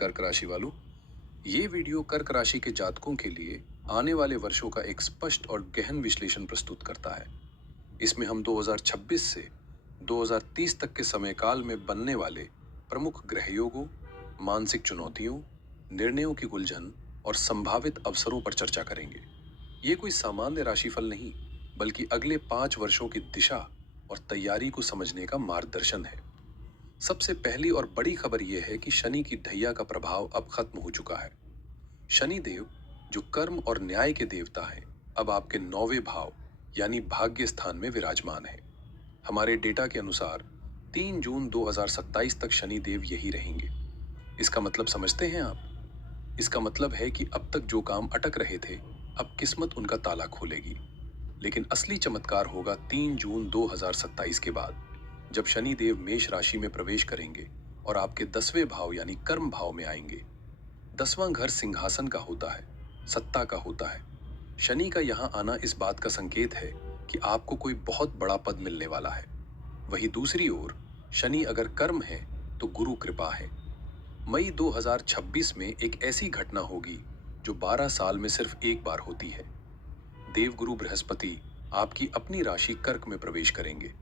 कर्क राशि वालों, ये वीडियो कर्क राशि के जातकों के लिए आने वाले वर्षों का एक स्पष्ट और गहन विश्लेषण प्रस्तुत करता है। इसमें हम 2026 से 2030 तक के समय काल में बनने वाले प्रमुख ग्रह योगों, मानसिक चुनौतियों, निर्णयों की उलझन और संभावित अवसरों पर चर्चा करेंगे। ये कोई सामान्य राशिफल नहीं, बल्कि अगले 5 वर्षों की दिशा और तैयारी को समझने का मार्गदर्शन है। सबसे पहली और बड़ी खबर यह है कि शनि की ढैया का प्रभाव अब खत्म हो चुका है। शनि देव, जो कर्म और न्याय के देवता हैं, अब आपके 9वें भाव यानी भाग्य स्थान में विराजमान है। हमारे डेटा के अनुसार 3 जून 2027 तक शनि देव यही रहेंगे। इसका मतलब समझते हैं आप? इसका मतलब है कि अब तक जो काम अटक रहे थे, अब किस्मत उनका ताला खोलेगी। लेकिन असली चमत्कार होगा 3 जून 2027 के बाद, जब शनि देव मेष राशि में प्रवेश करेंगे और आपके 10वें भाव यानी कर्म भाव में आएंगे। 10वां घर सिंहासन का होता है, सत्ता का होता है। शनि का यहाँ आना इस बात का संकेत है कि आपको कोई बहुत बड़ा पद मिलने वाला है। वहीं दूसरी ओर, शनि अगर कर्म है तो गुरु कृपा है। मई 2026 में एक ऐसी घटना होगी जो 12 साल में सिर्फ एक बार होती है। देवगुरु बृहस्पति आपकी अपनी राशि कर्क में प्रवेश करेंगे।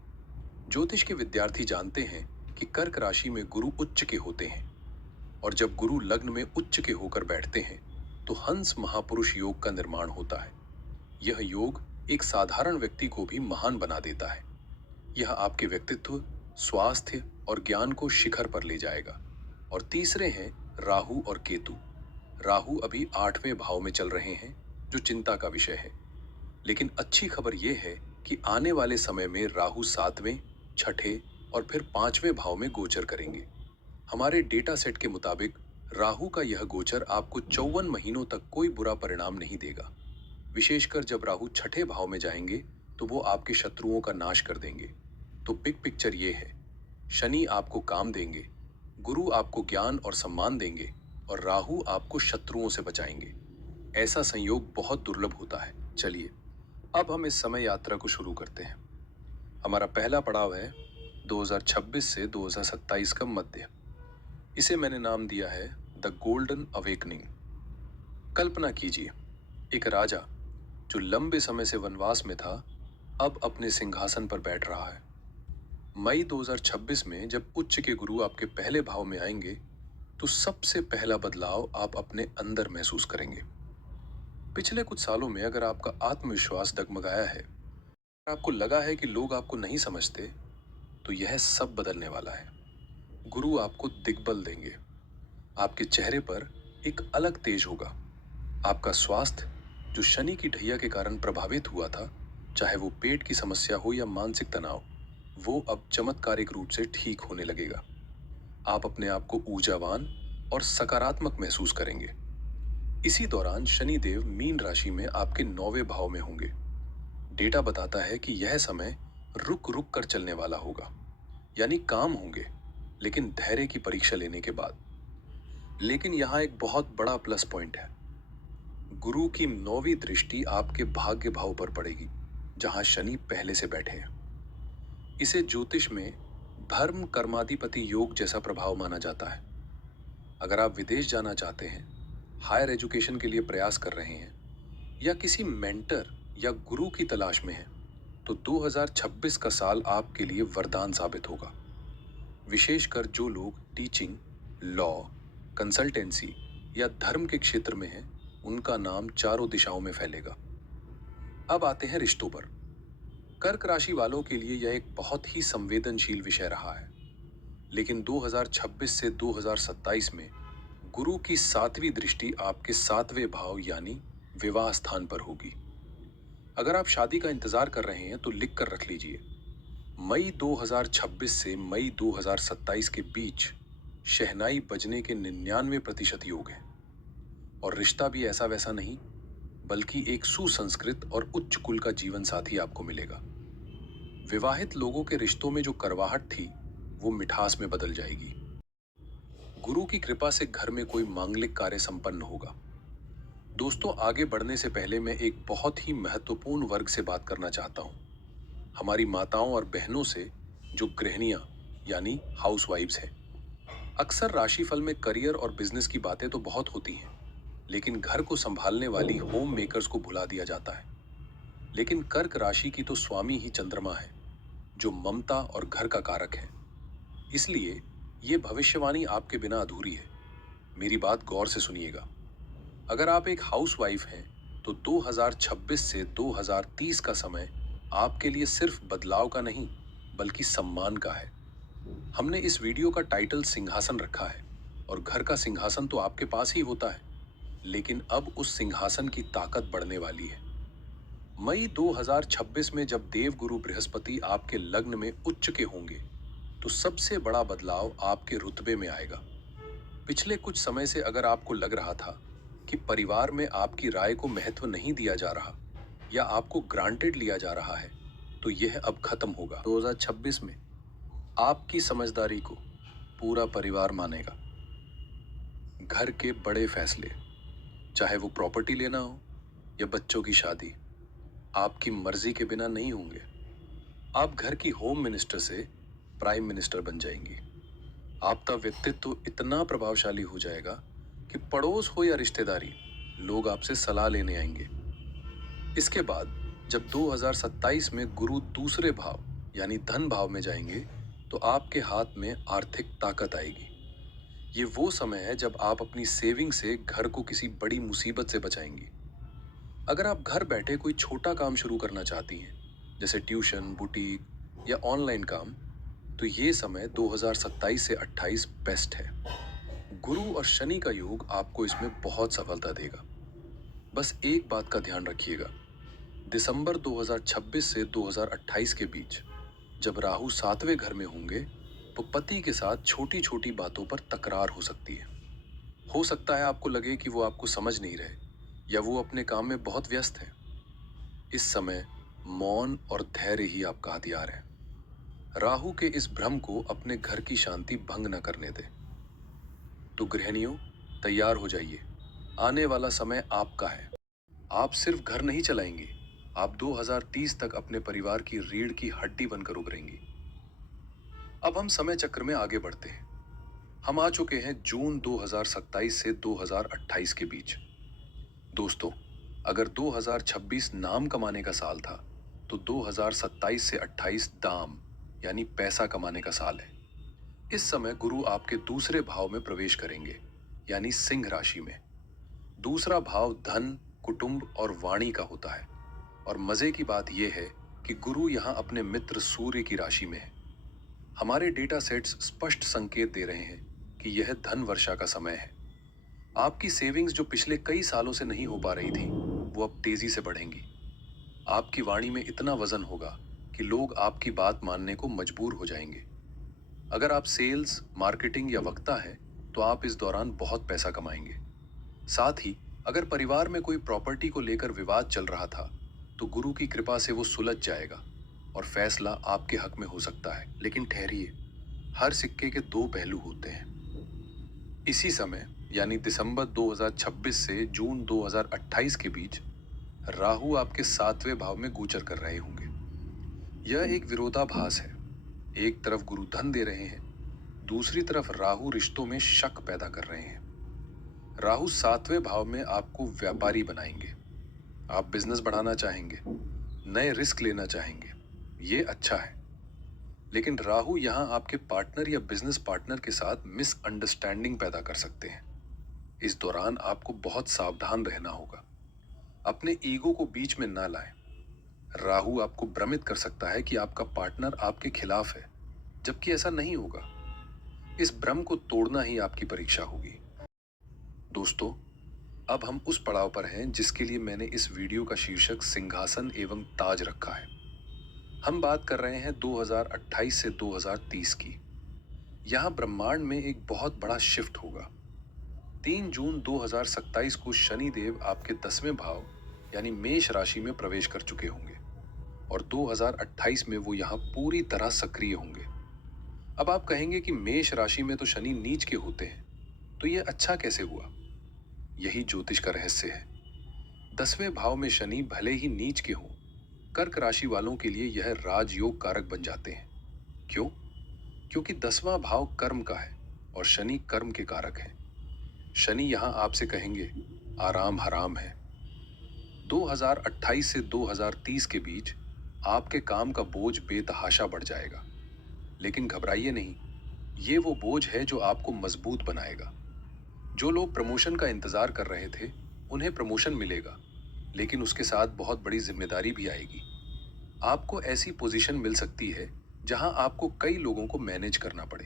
ज्योतिष के विद्यार्थी जानते हैं कि कर्क राशि में गुरु उच्च के होते हैं, और जब गुरु लग्न में उच्च के होकर बैठते हैं तो हंस महापुरुष योग का निर्माण होता है। यह योग एक साधारण व्यक्ति को भी महान बना देता है। यह आपके व्यक्तित्व, स्वास्थ्य और ज्ञान को शिखर पर ले जाएगा। और तीसरे हैं राहु और केतु। राहु अभी 8वें भाव में चल रहे हैं, जो चिंता का विषय है। लेकिन अच्छी खबर यह है कि आने वाले समय में राहु 7वें, छठे और फिर 5वें भाव में गोचर करेंगे। हमारे डेटा सेट के मुताबिक राहु का यह गोचर आपको 54 महीनों तक कोई बुरा परिणाम नहीं देगा। विशेषकर जब राहु छठे भाव में जाएंगे तो वो आपके शत्रुओं का नाश कर देंगे। तो बिग पिक्चर ये है, शनि आपको काम देंगे, गुरु आपको ज्ञान और सम्मान देंगे, और राहु आपको शत्रुओं से बचाएंगे। ऐसा संयोग बहुत दुर्लभ होता है। चलिए, अब हम इस समय यात्रा को शुरू करते हैं। हमारा पहला पड़ाव है 2026 से 2027 का मध्य। इसे मैंने नाम दिया है द गोल्डन अवेकनिंग। कल्पना कीजिए, एक राजा जो लंबे समय से वनवास में था, अब अपने सिंहासन पर बैठ रहा है। मई 2026 में जब उच्च के गुरु आपके पहले भाव में आएंगे, तो सबसे पहला बदलाव आप अपने अंदर महसूस करेंगे। पिछले कुछ सालों में अगर आपका आत्मविश्वास डगमगाया है, आपको लगा है कि लोग आपको नहीं समझते, तो यह सब बदलने वाला है। गुरु आपको दिग्बल देंगे। आपके चेहरे पर एक अलग तेज होगा। आपका स्वास्थ्य, जो शनि की ढैया के कारण प्रभावित हुआ था, चाहे वो पेट की समस्या हो या मानसिक तनाव, वो अब चमत्कारिक रूप से ठीक होने लगेगा। आप अपने आप को ऊर्जावान और सकारात्मक महसूस करेंगे। इसी दौरान शनि देव मीन राशि में आपके 9वें भाव में होंगे। डेटा बताता है कि यह समय रुक रुक कर चलने वाला होगा, यानी काम होंगे, लेकिन धैर्य की परीक्षा लेने के बाद। लेकिन यहाँ एक बहुत बड़ा प्लस पॉइंट है। गुरु की 9वीं दृष्टि आपके भाग्य भाव पर पड़ेगी, जहां शनि पहले से बैठे हैं। इसे ज्योतिष में धर्म कर्माधिपति योग जैसा प्रभाव माना जाता है। अगर आप विदेश जाना चाहते हैं, हायर एजुकेशन के लिए प्रयास कर रहे हैं, या किसी मेंटर या गुरु की तलाश में हैं, तो 2026 का साल आपके लिए वरदान साबित होगा। विशेषकर जो लोग टीचिंग, लॉ, कंसल्टेंसी या धर्म के क्षेत्र में हैं, उनका नाम चारों दिशाओं में फैलेगा। अब आते हैं रिश्तों पर। कर्क राशि वालों के लिए यह एक बहुत ही संवेदनशील विषय रहा है। लेकिन 2026 से 2027 में गुरु की 7वीं दृष्टि आपके 7वें भाव यानी विवाह स्थान पर होगी। अगर आप शादी का इंतजार कर रहे हैं तो लिख कर रख लीजिए। मई 2026 से मई 2027 के बीच शहनाई बजने के 99% योग है। और रिश्ता भी ऐसा वैसा नहीं, बल्कि एक सुसंस्कृत और उच्च कुल का जीवन साथी आपको मिलेगा। विवाहित लोगों के रिश्तों में जो करवाहट थी, वो मिठास में बदल जाएगी। गुरु की कृपा से घर में कोई मांगलिक कार्य संपन्न होगा। दोस्तों, आगे बढ़ने से पहले मैं एक बहुत ही महत्वपूर्ण वर्ग से बात करना चाहता हूँ। हमारी माताओं और बहनों से, जो गृहिणियां यानी हाउसवाइफ्स हैं। अक्सर राशिफल में करियर और बिजनेस की बातें तो बहुत होती हैं, लेकिन घर को संभालने वाली होम मेकर्स को भुला दिया जाता है। लेकिन कर्क राशि की तो स्वामी ही चंद्रमा है, जो ममता और घर का कारक है। इसलिए ये भविष्यवाणी आपके बिना अधूरी है। मेरी बात गौर से सुनिएगा। अगर आप एक हाउसवाइफ हैं, तो 2026 से 2030 का समय आपके लिए सिर्फ बदलाव का नहीं, बल्कि सम्मान का है। हमने इस वीडियो का टाइटल सिंहासन रखा है, और घर का सिंहासन तो आपके पास ही होता है, लेकिन अब उस सिंहासन की ताकत बढ़ने वाली है। मई 2026 में जब देवगुरु बृहस्पति आपके लग्न में उच्च के होंगे, तो सबसे बड़ा बदलाव आपके रुतबे में आएगा। पिछले कुछ समय से अगर आपको लग रहा था कि परिवार में आपकी राय को महत्व नहीं दिया जा रहा, या आपको ग्रांटेड लिया जा रहा है, तो यह अब खत्म होगा। 2026 में आपकी समझदारी को पूरा परिवार मानेगा। घर के बड़े फैसले, चाहे वो प्रॉपर्टी लेना हो या बच्चों की शादी, आपकी मर्जी के बिना नहीं होंगे। आप घर की होम मिनिस्टर से प्राइम मिनिस्टर बन जाएंगी। आपका व्यक्तित्व इतना प्रभावशाली हो जाएगा कि पड़ोस हो या रिश्तेदारी, लोग आपसे सलाह लेने आएंगे। इसके बाद जब 2027 में गुरु दूसरे भाव यानी धन भाव में जाएंगे, तो आपके हाथ में आर्थिक ताकत आएगी। ये वो समय है जब आप अपनी सेविंग से घर को किसी बड़ी मुसीबत से बचाएंगी। अगर आप घर बैठे कोई छोटा काम शुरू करना चाहती हैं, जैसे ट्यूशन, बुटीक या ऑनलाइन काम, तो ये समय 2027 से 28 बेस्ट है। गुरु और शनि का योग आपको इसमें बहुत सफलता देगा। बस एक बात का ध्यान रखिएगा, दिसंबर 2026 से 2028 के बीच जब राहु सातवें घर में होंगे, तो पति के साथ छोटी छोटी बातों पर तकरार हो सकती है। हो सकता है आपको लगे कि वो आपको समझ नहीं रहे, या वो अपने काम में बहुत व्यस्त है। इस समय मौन और धैर्य ही आपका हथियार है। राहु के इस भ्रम को अपने घर की शांति भंग न करने दें। तो गृहिणियों, तैयार हो जाइए, आने वाला समय आपका है। आप सिर्फ घर नहीं चलाएंगे, आप 2030 तक अपने परिवार की रीढ़ की हड्डी बनकर उभरेंगी। अब हम समय चक्र में आगे बढ़ते हैं। हम आ चुके हैं जून 2027 से 2028 के बीच। दोस्तों, अगर 2026 नाम कमाने का साल था, तो 2027 से 28 दाम यानी पैसा कमाने का साल है। इस समय गुरु आपके दूसरे भाव में प्रवेश करेंगे, यानी सिंह राशि में। दूसरा भाव धन, कुटुंब और वाणी का होता है। और मजे की बात यह है कि गुरु यहां अपने मित्र सूर्य की राशि में है। हमारे डेटा सेट्स स्पष्ट संकेत दे रहे हैं कि यह धन वर्षा का समय है। आपकी सेविंग्स जो पिछले कई सालों से नहीं हो पा रही थी, वो अब तेजी से बढ़ेंगी। आपकी वाणी में इतना वजन होगा कि लोग आपकी बात मानने को मजबूर हो जाएंगे। अगर आप सेल्स, मार्केटिंग या वक्ता हैं, तो आप इस दौरान बहुत पैसा कमाएंगे। साथ ही अगर परिवार में कोई प्रॉपर्टी को लेकर विवाद चल रहा था, तो गुरु की कृपा से वो सुलझ जाएगा और फैसला आपके हक में हो सकता है। लेकिन ठहरिए, हर सिक्के के दो पहलू होते हैं। इसी समय यानी दिसंबर 2026 से जून 2028 के बीच राहु आपके सातवें भाव में गोचर कर रहे होंगे। यह एक विरोधाभास है। एक तरफ गुरु धन दे रहे हैं, दूसरी तरफ राहु रिश्तों में शक पैदा कर रहे हैं। राहु सातवें भाव में आपको व्यापारी बनाएंगे। आप बिजनेस बढ़ाना चाहेंगे, नए रिस्क लेना चाहेंगे, ये अच्छा है। लेकिन राहु यहां आपके पार्टनर या बिजनेस पार्टनर के साथ मिसअंडरस्टैंडिंग पैदा कर सकते हैं। इस दौरान आपको बहुत सावधान रहना होगा। अपने ईगो को बीच में ना लाएं। राहु आपको भ्रमित कर सकता है कि आपका पार्टनर आपके खिलाफ है, जबकि ऐसा नहीं होगा। इस भ्रम को तोड़ना ही आपकी परीक्षा होगी। दोस्तों, अब हम उस पड़ाव पर हैं जिसके लिए मैंने इस वीडियो का शीर्षक सिंहासन एवं ताज रखा है। हम बात कर रहे हैं 2028 से 2030 की। यहाँ ब्रह्मांड में एक बहुत बड़ा शिफ्ट होगा। 3 जून 2027 को शनि देव आपके 10वें भाव यानी मेष राशि में प्रवेश कर चुके होंगे, और 2028 में वो यहाँ पूरी तरह सक्रिय होंगे। अब आप कहेंगे कि मेष राशि में तो शनि नीच के होते हैं, तो ये अच्छा कैसे हुआ? यही ज्योतिष का रहस्य है। 10वें भाव में शनि भले ही नीच के हों, कर्क राशि वालों के लिए यह राजयोग कारक बन जाते हैं। क्यों? क्योंकि 10वां भाव कर्म का है, और शनि कर्म के कारक हैं। शनि यहां आपसे कहेंगे आराम हराम है। 2028 से 2030 के बीच आपके काम का बोझ बेतहाशा बढ़ जाएगा। लेकिन घबराइए नहीं, ये वो बोझ है जो आपको मजबूत बनाएगा। जो लोग प्रमोशन का इंतजार कर रहे थे, उन्हें प्रमोशन मिलेगा, लेकिन उसके साथ बहुत बड़ी जिम्मेदारी भी आएगी। आपको ऐसी पोजीशन मिल सकती है जहां आपको कई लोगों को मैनेज करना पड़े।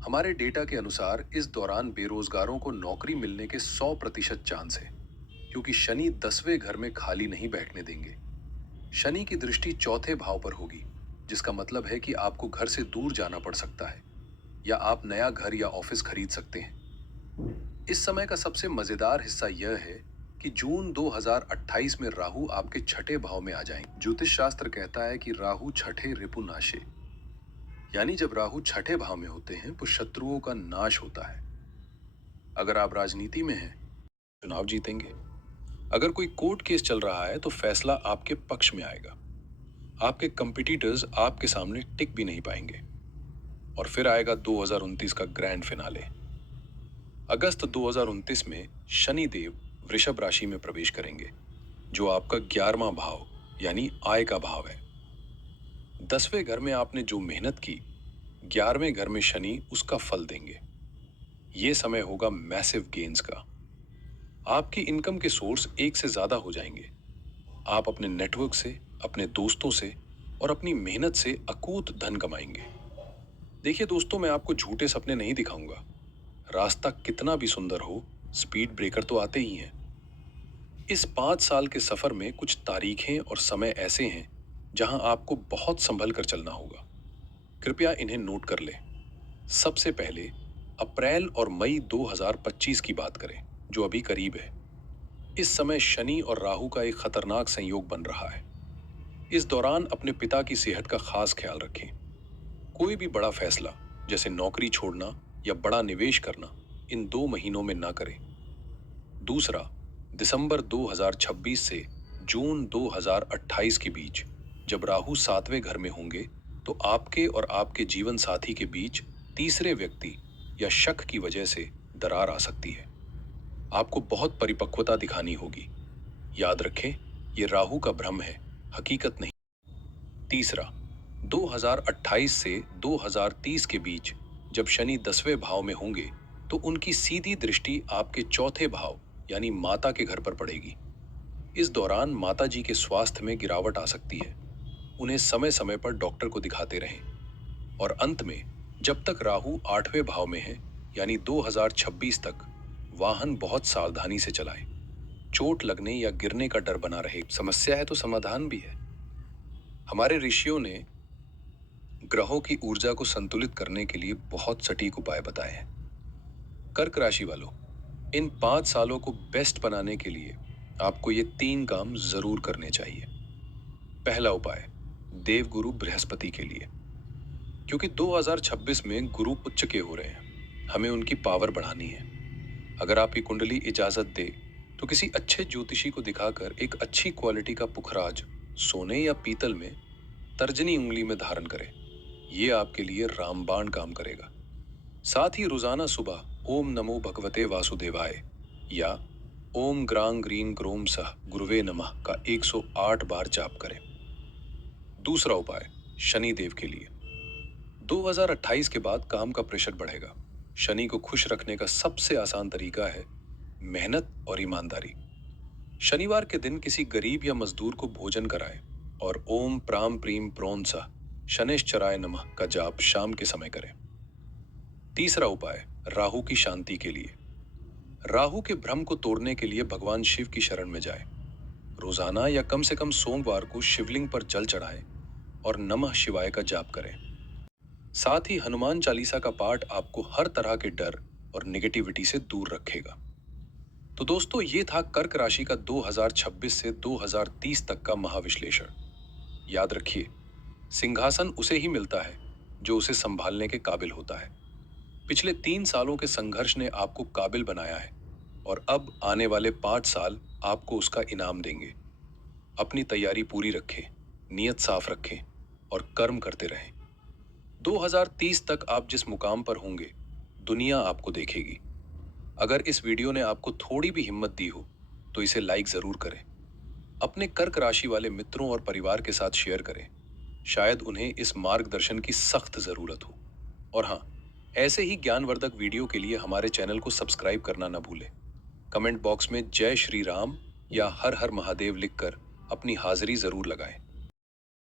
हमारे डेटा के अनुसार इस दौरान बेरोजगारों को नौकरी मिलने के 100% चांस है, क्योंकि शनि 10वें घर में खाली नहीं बैठने देंगे। शनि की दृष्टि चौथे भाव पर होगी, जिसका मतलब है कि आपको घर से दूर जाना पड़ सकता है या आप नया घर या ऑफिस खरीद सकते हैं। इस समय का सबसे मजेदार हिस्सा यह है कि जून 2028 में राहु आपके छठे भाव में आ जाएंगे। ज्योतिष शास्त्र कहता है कि राहु छठे रिपुनाशे, यानी जब राहु छठे भाव में होते हैं तो शत्रुओं का नाश होता है। अगर आप राजनीति में हैं, चुनाव जीतेंगे। अगर कोई कोर्ट केस चल रहा है तो फैसला आपके पक्ष में आएगा। आपके कंपिटिटर्स आपके सामने टिक भी नहीं पाएंगे। और फिर आएगा 2029 का ग्रैंड फिनाले। अगस्त 2029 में शनि देव वृषभ राशि में प्रवेश करेंगे, जो आपका 11वां भाव यानी आय का भाव है। 10वें घर में आपने जो मेहनत की, 11वें घर में शनि उसका फल देंगे। ये समय होगा मैसिव गेन्स का। आपकी इनकम के सोर्स एक से ज्यादा हो जाएंगे। आप अपने नेटवर्क से, अपने दोस्तों से और अपनी मेहनत से अकूत धन कमाएंगे। देखिए दोस्तों, मैं आपको झूठे सपने नहीं दिखाऊंगा। रास्ता कितना भी सुंदर हो, स्पीड ब्रेकर तो आते ही हैं। इस 5 साल के सफर में कुछ तारीखें और समय ऐसे हैं जहां आपको बहुत संभल कर चलना होगा। कृपया इन्हें नोट कर लें। सबसे पहले अप्रैल और मई 2025 की बात करें, जो अभी करीब है। इस समय शनि और राहु का एक खतरनाक संयोग बन रहा है। इस दौरान अपने पिता की सेहत का खास ख्याल रखें। कोई भी बड़ा फैसला, जैसे नौकरी छोड़ना या बड़ा निवेश करना, इन 2 महीनों में ना करें। दूसरा, दिसंबर 2026 से जून 2028 के बीच जब राहु 7वें घर में होंगे, तो आपके और आपके जीवन साथी के बीच तीसरे व्यक्ति या शक की वजह से दरार आ सकती है। आपको बहुत परिपक्वता दिखानी होगी। याद रखें, ये राहु का भ्रम है, हकीकत नहीं। तीसरा, 2028 से 2030 के बीच जब शनि 10वें भाव में होंगे, तो उनकी सीधी दृष्टि आपके चौथे भाव यानी माता के घर पर पड़ेगी। इस दौरान माता जी के स्वास्थ्य में गिरावट आ सकती है। उन्हें समय समय पर डॉक्टर को दिखाते रहें। और अंत में, जब तक राहु 8वें भाव में है यानी 2026 तक, वाहन बहुत सावधानी से चलाएं। चोट लगने या गिरने का डर बना रहे। समस्या है तो समाधान भी है। हमारे ऋषियों ने ग्रहों की ऊर्जा को संतुलित करने के लिए बहुत सटीक उपाय बताए हैं। कर्क राशि वालों, इन 5 सालों को बेस्ट बनाने के लिए आपको ये 3 काम जरूर करने चाहिए। पहला उपाय, देवगुरु बृहस्पति के लिए, क्योंकि 2026 में गुरु उच्च के हो रहे हैं, हमें उनकी पावर बढ़ानी है। अगर आपकी कुंडली इजाजत दे तो किसी अच्छे ज्योतिषी को दिखाकर एक अच्छी क्वालिटी का पुखराज सोने या पीतल में तर्जनी उंगली में धारण करें। ये आपके लिए रामबाण काम करेगा। साथ ही रोजाना सुबह ओम नमो भगवते वासुदेवाय या ओम ग्रांग ग्रीन ग्रोम सह गुरुवे नमः का 108 बार जाप करें। दूसरा उपाय, शनि देव के लिए। 2028 के बाद काम का प्रेशर बढ़ेगा। शनि को खुश रखने का सबसे आसान तरीका है मेहनत और ईमानदारी। शनिवार के दिन किसी गरीब या मजदूर को भोजन कराएं और ओम प्राम प्रीम प्रोन्सा शनेश्चराय नमः का जाप शाम के समय करें। तीसरा उपाय, राहु की शांति के लिए। राहु के भ्रम को तोड़ने के लिए भगवान शिव की शरण में जाएं। रोजाना या कम से कम सोमवार को शिवलिंग पर जल चढ़ाएं और नमः शिवाय का जाप करें। साथ ही हनुमान चालीसा का पाठ आपको हर तरह के डर और नेगेटिविटी से दूर रखेगा। तो दोस्तों, ये था कर्क राशि का 2026 से 2030 तक का महाविश्लेषण। याद रखिए, सिंहासन उसे ही मिलता है जो उसे संभालने के काबिल होता है। पिछले 3 सालों के संघर्ष ने आपको काबिल बनाया है और अब आने वाले 5 साल आपको उसका इनाम देंगे। अपनी तैयारी पूरी रखें, नियत साफ रखें और कर्म करते रहें। 2030 तक आप जिस मुकाम पर होंगे, दुनिया आपको देखेगी। अगर इस वीडियो ने आपको थोड़ी भी हिम्मत दी हो तो इसे लाइक जरूर करें। अपने कर्क राशि वाले मित्रों और परिवार के साथ शेयर करें। शायद उन्हें इस मार्गदर्शन की सख्त जरूरत हो। और हाँ, ऐसे ही ज्ञानवर्धक वीडियो के लिए हमारे चैनल को सब्सक्राइब करना ना भूलें। कमेंट बॉक्स में जय श्री राम या हर हर महादेव लिखकर अपनी हाजिरी जरूर लगाएं।